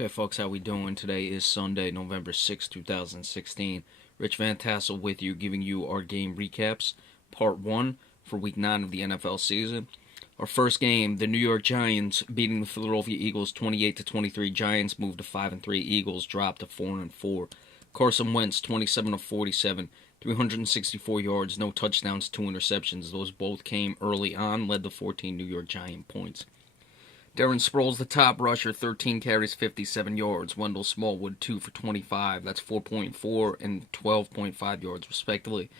Okay, folks, how we doing? Today is Sunday, November 6th, 2016. Rich Van Tassel with you, giving you our game recaps, part 1 for Week 9 of the NFL season. Our first game, the New York Giants beating the Philadelphia Eagles 28-23. Giants moved to 5-3. Eagles dropped to 4-4. Carson Wentz 27-47, 364 yards, no touchdowns, 2 interceptions. Those both came early on, led to 14 New York Giant points. Darren Sproles, the top rusher, 13 carries, 57 yards. Wendell Smallwood, 2 for 25. That's 4.4 and 12.5 yards, respectively.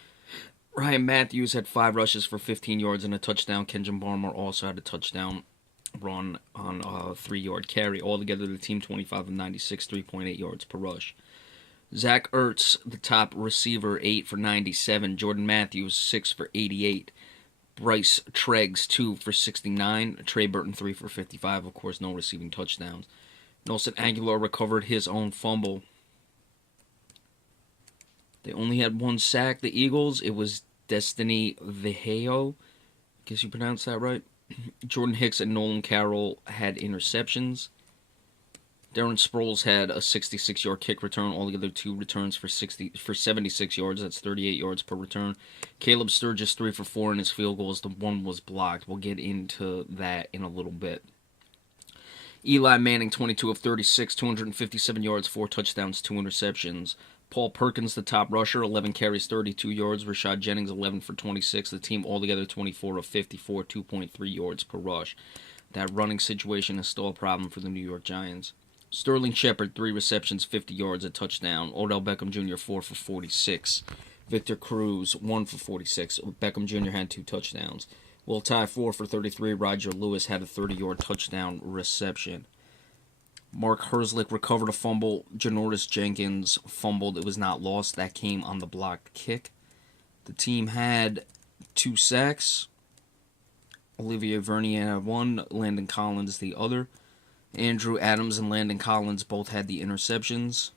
Ryan Matthews had 5 rushes for 15 yards and a touchdown. Kenjon Barmore also had a touchdown run on a 3-yard carry. Altogether, the team 25 of 96, 3.8 yards per rush. Zach Ertz, the top receiver, 8 for 97. Jordan Matthews, 6 for 88. Bryce Treggs, 2 for 69. Trey Burton, 3 for 55. Of course, no receiving touchdowns. Nelson Aguilar recovered his own fumble. They only had 1 sack, the Eagles. It was Destiny Viejo. Guess you pronounced that right. Jordan Hicks and Nolan Carroll had interceptions. Darren Sproles had a 66-yard kick return, altogether 2 returns for 76 yards. That's 38 yards per return. Caleb Sturgis 3 for 4 in his field goals. The one was blocked. We'll get into that in a little bit. Eli Manning 22 of 36, 257 yards, 4 touchdowns, 2 interceptions. Paul Perkins, the top rusher, 11 carries, 32 yards. Rashad Jennings 11 for 26. The team altogether 24 of 54, 2.3 yards per rush. That running situation is still a problem for the New York Giants. Sterling Shepard, 3 receptions, 50 yards, a touchdown. Odell Beckham Jr., 4 for 46. Victor Cruz, 1 for 46. Beckham Jr. had 2 touchdowns. Will Tye, 4 for 33. Roger Lewis had a 30-yard touchdown reception. Mark Herzlich recovered a fumble. Janoris Jenkins fumbled. It was not lost. That came on the blocked kick. The team had 2 sacks. Olivier Vernier had 1. Landon Collins the other. Andrew Adams and Landon Collins both had the interceptions.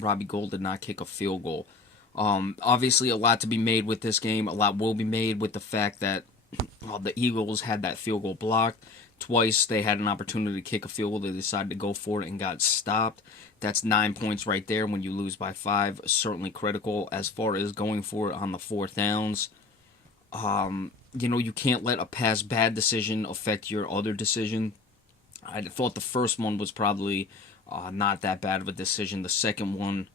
Robbie Gould did not kick a field goal. Obviously, a lot to be made with this game. A lot will be made with the fact that the Eagles had that field goal blocked. Twice they had an opportunity to kick a field goal. They decided to go for it and got stopped. That's 9 points right there when you lose by 5. Certainly critical as far as going for it on the 4th downs. You can't let a past bad decision affect your other decision. I thought the first one was probably not that bad of a decision. The second one,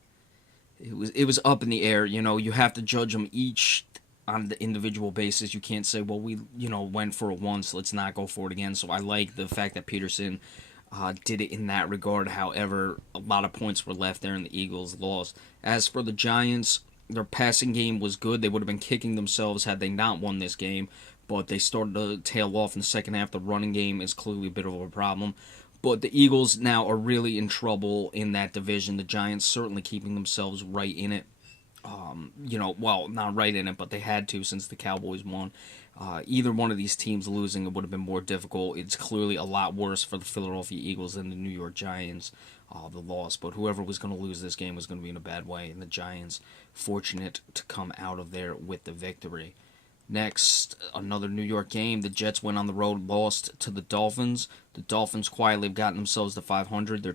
it was up in the air. You have to judge them each on the individual basis. You can't say, well, we went for it once, let's not go for it again. So I like the fact that Peterson did it in that regard. However, a lot of points were left there and the Eagles lost. As for the Giants, their passing game was good. They would have been kicking themselves had they not won this game. But they started to tail off in the second half. The running game is clearly a bit of a problem. But the Eagles now are really in trouble in that division. The Giants certainly keeping themselves right in it. Not right in it, but they had to since the Cowboys won. Either one of these teams losing, it would have been more difficult. It's clearly a lot worse for the Philadelphia Eagles than the New York Giants, the loss. But whoever was going to lose this game was going to be in a bad way. And the Giants, fortunate to come out of there with the victory. Next, another New York game. The Jets went on the road, lost to the Dolphins. The Dolphins quietly have gotten themselves to 500. They're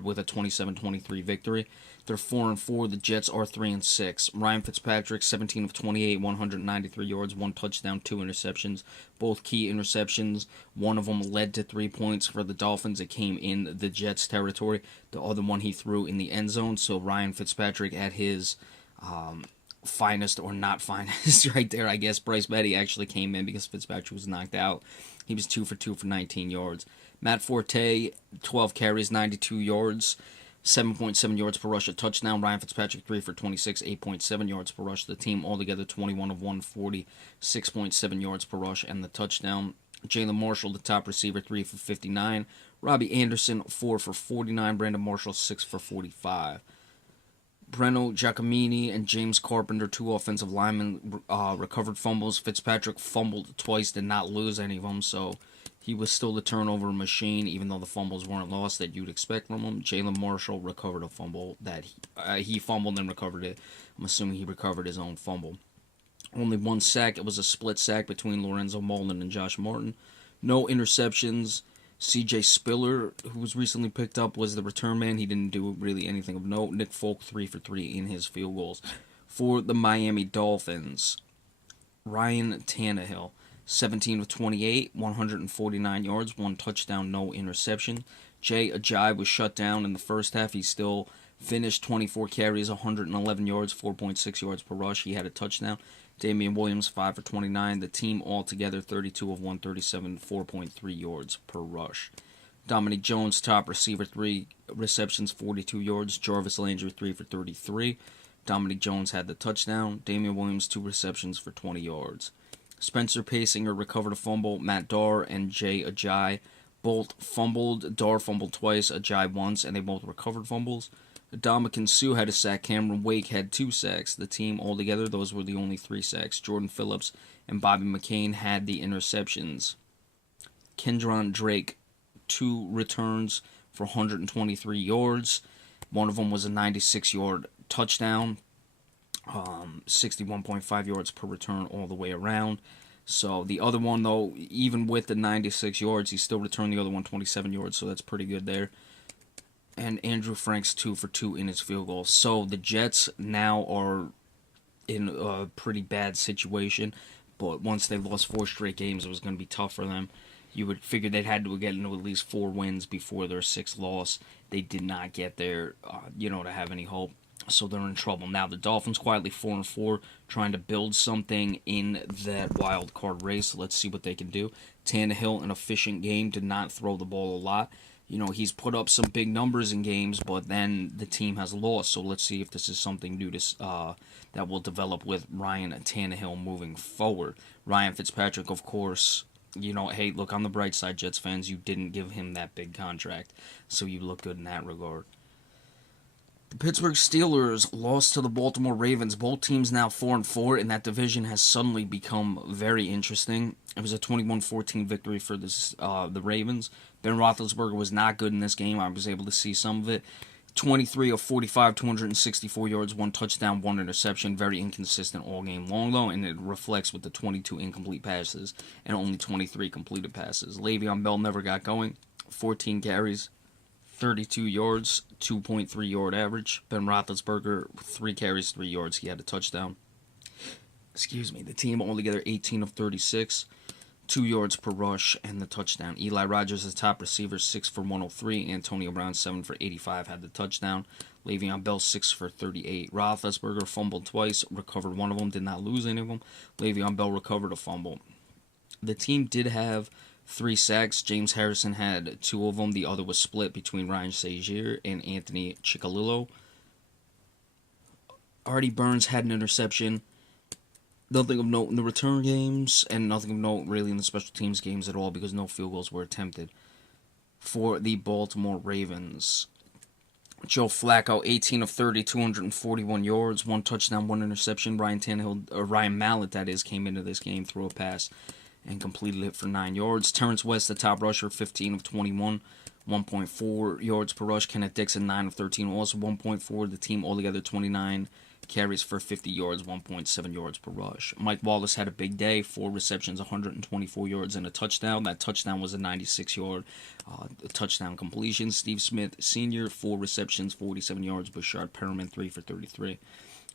with a 27-23 victory. They're 4-4. The Jets are 3-6. Ryan Fitzpatrick, 17 of 28, 193 yards, 1 touchdown, 2 interceptions. Both key interceptions. One of them led to 3 points for the Dolphins. It came in the Jets' territory. The other one he threw in the end zone. So Ryan Fitzpatrick at his finest or not finest right there, I guess. Bryce Petty actually came in because Fitzpatrick was knocked out. He was 2 for 2 for 19 yards. Matt Forte, 12 carries, 92 yards, 7.7 yards per rush, a touchdown. Ryan Fitzpatrick, 3 for 26, 8.7 yards per rush. The team altogether 21 of 140, 6.7 yards per rush, and the touchdown. Jalen Marshall, the top receiver, 3 for 59. Robbie Anderson, 4 for 49. Brandon Marshall, 6 for 45. Breno Giacomini and James Carpenter, 2 offensive linemen, recovered fumbles. Fitzpatrick fumbled twice, did not lose any of them, so he was still the turnover machine, even though the fumbles weren't lost that you'd expect from him. Jalen Marshall recovered a fumble that he fumbled and recovered it. I'm assuming he recovered his own fumble. Only 1 sack. It was a split sack between Lorenzo Molden and Josh Martin. No interceptions. C.J. Spiller, who was recently picked up, was the return man. He didn't do really anything of note. Nick Folk, 3 for 3 in his field goals. For the Miami Dolphins, Ryan Tannehill, 17 of 28, 149 yards, 1 touchdown, no interception. Jay Ajayi was shut down in the first half. He still finished 24 carries, 111 yards, 4.6 yards per rush. He had a touchdown. Damian Williams, 5 for 29. The team altogether, 32 of 137, 4.3 yards per rush. Dominic Jones, top receiver, 3 receptions, 42 yards. Jarvis Landry, 3 for 33. Dominic Jones had the touchdown. Damian Williams, 2 receptions for 20 yards. Spencer Pasinger recovered a fumble. Matt Darr and Jay Ajayi both fumbled. Darr fumbled twice, Ajayi once, and they both recovered fumbles. Ndamukong Suh had a sack. Cameron Wake had 2 sacks. The team altogether, those were the only 3 sacks. Jordan Phillips and Bobby McCain had the interceptions. Kendron Drake, 2 returns for 123 yards. One of them was a 96-yard touchdown. 61.5 yards per return all the way around. So the other one, though, even with the 96 yards, he still returned the other one 27 yards, so that's pretty good there. And Andrew Franks, 2 for 2 in his field goal. So the Jets now are in a pretty bad situation, but once they lost 4 straight games, it was going to be tough for them. You would figure they'd had to get into at least 4 wins before their 6th loss. They did not get there, to have any hope. So they're in trouble. Now the Dolphins quietly 4-4, trying to build something in that wild card race. Let's see what they can do. Tannehill, an efficient game, did not throw the ball a lot. He's put up some big numbers in games, but then the team has lost. So let's see if this is something new that will develop with Ryan Tannehill moving forward. Ryan Fitzpatrick, of course, hey, look, on the bright side, Jets fans, you didn't give him that big contract, so you look good in that regard. The Pittsburgh Steelers lost to the Baltimore Ravens. Both teams now 4-4, and that division has suddenly become very interesting. It was a 21-14 victory for the Ravens. Ben Roethlisberger was not good in this game. I was able to see some of it. 23 of 45, 264 yards, 1 touchdown, 1 interception. Very inconsistent all game long, though, and it reflects with the 22 incomplete passes and only 23 completed passes. Le'Veon Bell never got going. 14 carries, 32 yards, 2.3 yard average. Ben Roethlisberger, 3 carries, 3 yards. He had a touchdown. The team altogether 18 of 36, 2 yards per rush, and the touchdown. Eli Rogers, the top receiver, 6 for 103. Antonio Brown, 7 for 85, had the touchdown. Le'Veon Bell, 6 for 38. Roethlisberger fumbled twice, recovered one of them, did not lose any of them. Le'Veon Bell recovered a fumble. The team did have 3 sacks. James Harrison had 2 of them. The other was split between Ryan Shazier and Anthony Cicalillo. Artie Burns had an interception. Nothing of note in the return games, and nothing of note really in the special teams games at all because no field goals were attempted. For the Baltimore Ravens, Joe Flacco, 18 of 30, 241 yards, 1 touchdown, 1 interception. Ryan Mallett, that is, came into this game, threw a pass, and completed it for 9 yards. Terrence West, the top rusher, 15 of 21, 1.4 yards per rush. Kenneth Dixon, 9 of 13, also 1.4. The team altogether 29 carries for 50 yards, 1.7 yards per rush. Mike Wallace had a big day, 4 receptions, 124 yards, and a touchdown. That touchdown was a 96-yard touchdown completion. Steve Smith Sr., 4 receptions, 47 yards. Bashard Perriman, 3 for 33.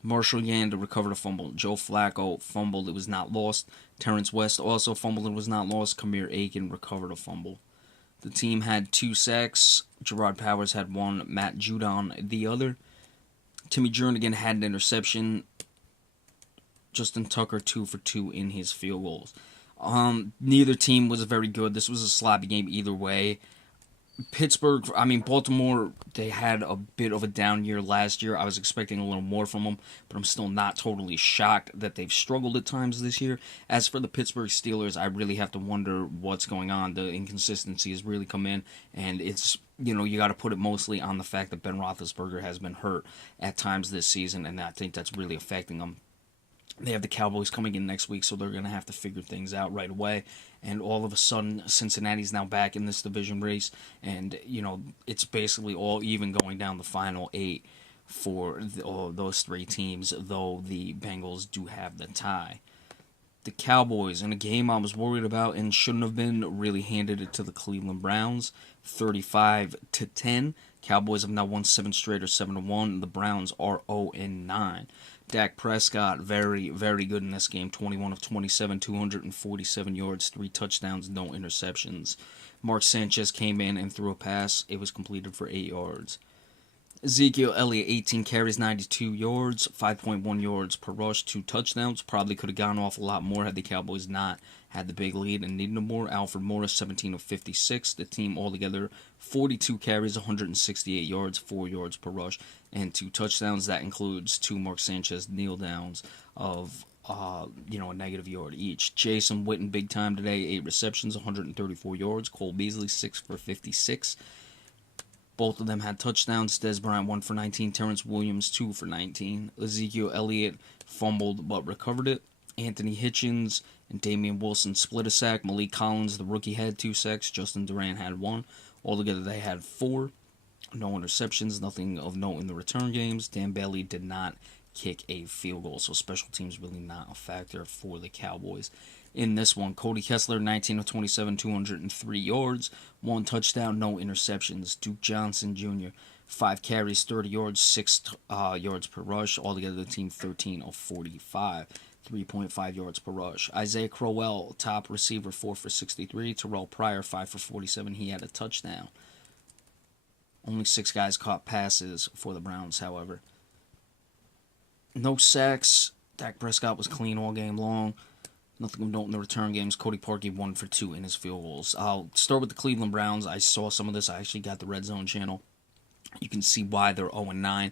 Marshall Yanda recovered a fumble. Joe Flacco fumbled. It was not lost. Terrence West also fumbled. It was not lost. Kamir Aiken recovered a fumble. The team had 2 sacks. Gerard Powers had 1. Matt Judon the other. Timmy Jernigan had an interception. Justin Tucker 2 for 2 in his field goals. Neither team was very good. This was a sloppy game either way. Baltimore, they had a bit of a down year last year. I was expecting a little more from them, but I'm still not totally shocked that they've struggled at times this year. As for the Pittsburgh Steelers, I really have to wonder what's going on. The inconsistency has really come in, and it's, you got to put it mostly on the fact that Ben Roethlisberger has been hurt at times this season, and I think that's really affecting them. They have the Cowboys coming in next week, so they're going to have to figure things out right away. And all of a sudden, Cincinnati's now back in this division race. And, it's basically all even going down the final 8 for those 3 teams, though the Bengals do have the tie. The Cowboys, in a game I was worried about and shouldn't have been, really handed it to the Cleveland Browns, 35-10. Cowboys have now won 7 straight or 7-1. The Browns are 0-9. Dak Prescott, very, very good in this game. 21 of 27, 247 yards, 3 touchdowns, no interceptions. Mark Sanchez came in and threw a pass. It was completed for 8 yards. Ezekiel Elliott, 18 carries, 92 yards, 5.1 yards per rush, 2 touchdowns. Probably could have gone off a lot more had the Cowboys not had the big lead and needed more. Alfred Morris, 17 of 56. The team altogether, 42 carries, 168 yards, 4 yards per rush, and 2 touchdowns. That includes 2 Mark Sanchez kneel downs of a negative yard each. Jason Witten, big time today, 8 receptions, 134 yards. Cole Beasley, 6 for 56. Both of them had touchdowns. Dez Bryant, 1 for 19. Terrence Williams, 2 for 19. Ezekiel Elliott fumbled but recovered it. Anthony Hitchens and Damian Wilson split a sack. Malik Collins, the rookie, had 2 sacks. Justin Durant had 1. Altogether, they had 4. No interceptions. Nothing of note in the return games. Dan Bailey did not kick a field goal, so special teams really not a factor for the Cowboys. In this one, Cody Kessler, 19 of 27, 203 yards, 1 touchdown, no interceptions. Duke Johnson Jr., 5 carries, 30 yards, 6 yards per rush. Altogether, the team 13 of 45, 3.5 yards per rush. Isaiah Crowell, top receiver, 4 for 63. Terrell Pryor, 5 for 47. He had a touchdown. Only 6 guys caught passes for the Browns, however. No sacks. Dak Prescott was clean all game long. Nothing of note in the return games. Cody Parkey 1 for 2 in his field goals. I'll start with the Cleveland Browns. I saw some of this. I actually got the Red Zone channel. You can see why they're 0-9.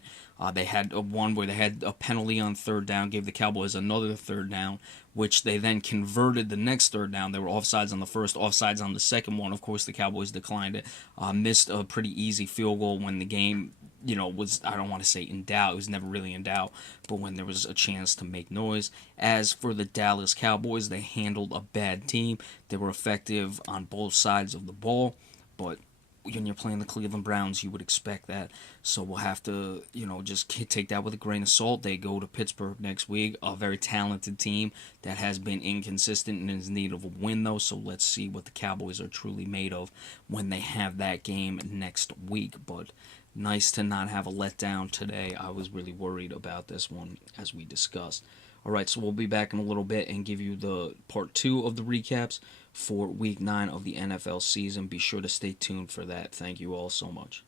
They had one where they had a penalty on 3rd down, gave the Cowboys another 3rd down, which they then converted the next 3rd down. They were offsides on the first, offsides on the second one. Of course, the Cowboys declined it. Missed a pretty easy field goal when the game, was, I don't want to say in doubt. It was never really in doubt, but when there was a chance to make noise. As for the Dallas Cowboys, they handled a bad team. They were effective on both sides of the ball, but when you're playing the Cleveland Browns, you would expect that. So we'll have to, just take that with a grain of salt. They go to Pittsburgh next week, a very talented team that has been inconsistent and is in need of a win, though. So let's see what the Cowboys are truly made of when they have that game next week. But nice to not have a letdown today. I was really worried about this one, as we discussed. All right, so we'll be back in a little bit and give you the part 2 of the recaps for Week 9 of the NFL season. Be sure to stay tuned for that. Thank you all so much.